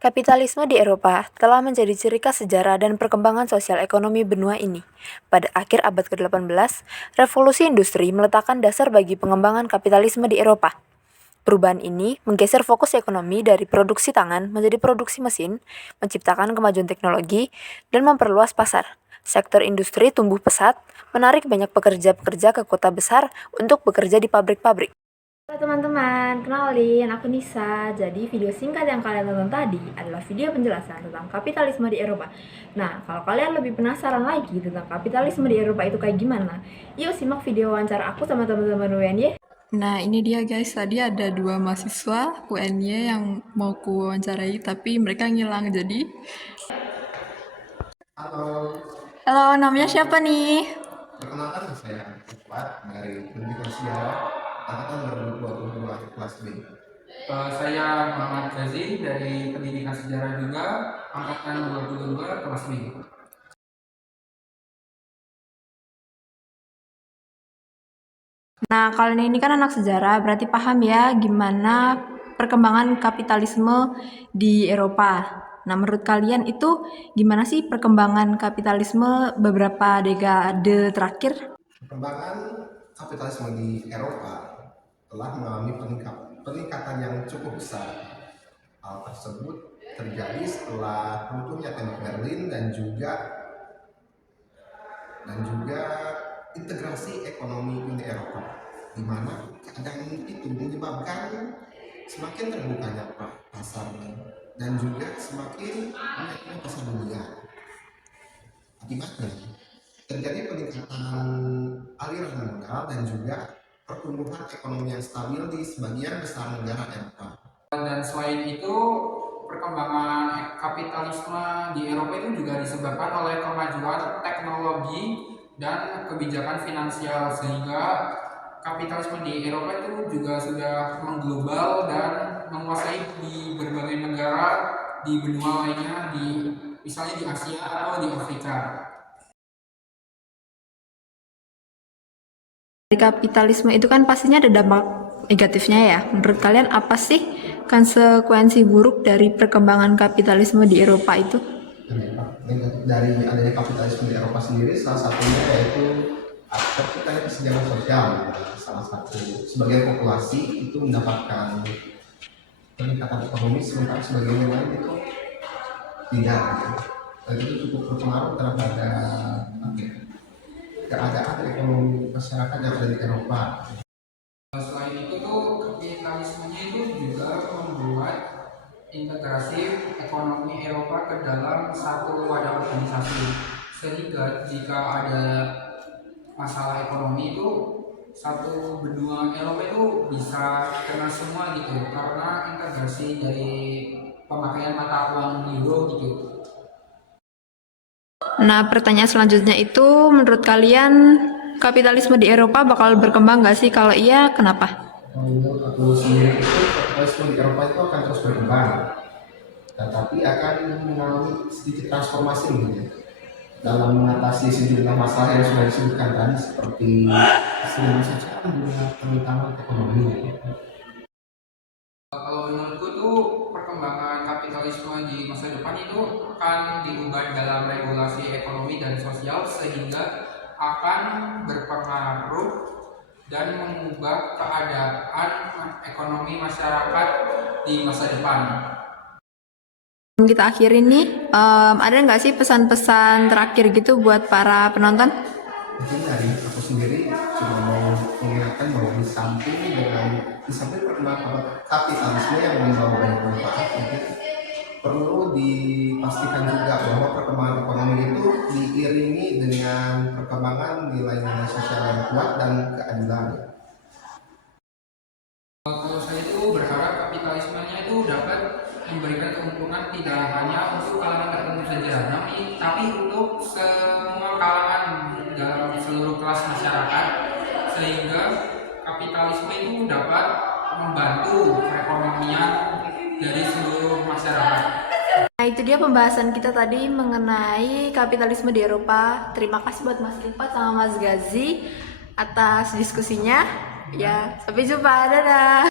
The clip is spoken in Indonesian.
Kapitalisme di Eropa telah menjadi ciri khas sejarah dan perkembangan sosial ekonomi benua ini. Pada akhir abad ke-18, revolusi industri meletakkan dasar bagi pengembangan kapitalisme di Eropa. Perubahan ini menggeser fokus ekonomi dari produksi tangan menjadi produksi mesin, menciptakan kemajuan teknologi, dan memperluas pasar. Sektor industri tumbuh pesat, menarik banyak pekerja-pekerja ke kota besar untuk bekerja di pabrik-pabrik. Halo teman-teman, kenalin aku Nisa. Jadi video singkat yang kalian tonton tadi adalah video penjelasan tentang kapitalisme di Eropa. Nah, kalau kalian lebih penasaran lagi tentang kapitalisme di Eropa itu kayak gimana, yuk simak video wawancara aku sama teman-teman UNY. Nah, ini dia guys, tadi ada 2 mahasiswa UNY yang mau ku wawancarai, tapi mereka ngilang, jadi... Halo, namanya siapa nih? Perkenalkan, saya Fuad dari Pendidikan Sejarah angkatan 2022 kelas B. Saya Muhammad Gazi dari Pendidikan Sejarah juga angkatan 2022 kelas B. Nah, kalian ini kan anak sejarah, berarti paham ya gimana perkembangan kapitalisme di Eropa. Nah, menurut kalian itu gimana sih perkembangan kapitalisme beberapa dekade terakhir? Perkembangan kapitalisme di Eropa telah mengalami peningkatan yang cukup besar. Hal tersebut terjadi setelah runtuhnya tembok Berlin dan juga integrasi ekonomi Uni Eropa, di mana keadaan itu menyebabkan semakin terbukanya pasar dan juga semakin banyaknya pasar dunia. Akibatnya terjadi peningkatan aliran modal dan juga pertumbuhan ekonomi yang stabil di sebagian besar negara Eropa. Dan selain itu, perkembangan kapitalisme di Eropa itu juga disebabkan oleh kemajuan teknologi dan kebijakan finansial, sehingga kapitalisme di Eropa itu juga sudah mengglobal dan menguasai di berbagai negara di benua lainnya, misalnya di Asia atau di Afrika. Dari kapitalisme itu kan pastinya ada dampak negatifnya ya. Menurut kalian apa sih konsekuensi buruk dari perkembangan kapitalisme di Eropa itu? Dari adanya kapitalisme di Eropa sendiri, salah satunya yaitu terciptanya kesenjangan sosial. Salah satu sebagian populasi itu mendapatkan peningkatan ekonomi, sementara sebagian yang lain itu tidak. Dan itu cukup berpengaruh terhadap keadaan ekonomi masyarakat yang ada di Eropa. Selain itu tuh kapitalismenya itu juga membuat integrasi ekonomi Eropa ke dalam satu wadah organisasi, sehingga jika ada masalah ekonomi itu satu benua Eropa itu bisa kena semua gitu, karena integrasi dari pemakaian mata uang euro gitu. Nah, pertanyaan selanjutnya itu, menurut kalian kapitalisme di Eropa bakal berkembang nggak sih? Kalau iya, kenapa? Menurut aku sendiri itu kapitalisme di Eropa itu akan terus berkembang, tetapi akan mengalami sedikit transformasi gitu, dalam mengatasi sejumlah masalah yang sudah disebutkan tadi, seperti kesehatan sosial dan juga terutama ekonomi. Kalau menurutku tuh perkembangan kapitalisme di masa depan itu akan diubah dalam regulasi ekonomi dan sosial, sehingga akan berpengaruh dan mengubah keadaan ekonomi masyarakat di masa depan. Kita akhirin nih, ada nggak sih pesan-pesan terakhir gitu buat para penonton? Mungkin dari aku sendiri cuma mau mengingatkan bahwa di samping perkembangan kapitalisme yang membawa banyak manfaat, mungkin perlu dipastikan juga bahwa perkembangan ekonomi itu diiringi dengan perkembangan nilai-nilai sosial yang kuat dan keadilan. Kalau saya itu berharap kapitalismenya itu dapat memberikan keuntungan tidak hanya untuk kalangan tertentu saja, tapi untuk semua kalangan dalam seluruh kelas masyarakat, sehingga kapitalisme itu dapat membantu perekonomian dari seluruh masyarakat. Nah, itu dia pembahasan kita tadi mengenai kapitalisme di Eropa. Terima kasih buat Mas Ilfat sama Mas Gazi atas diskusinya. Ya, sampai jumpa. Dadah.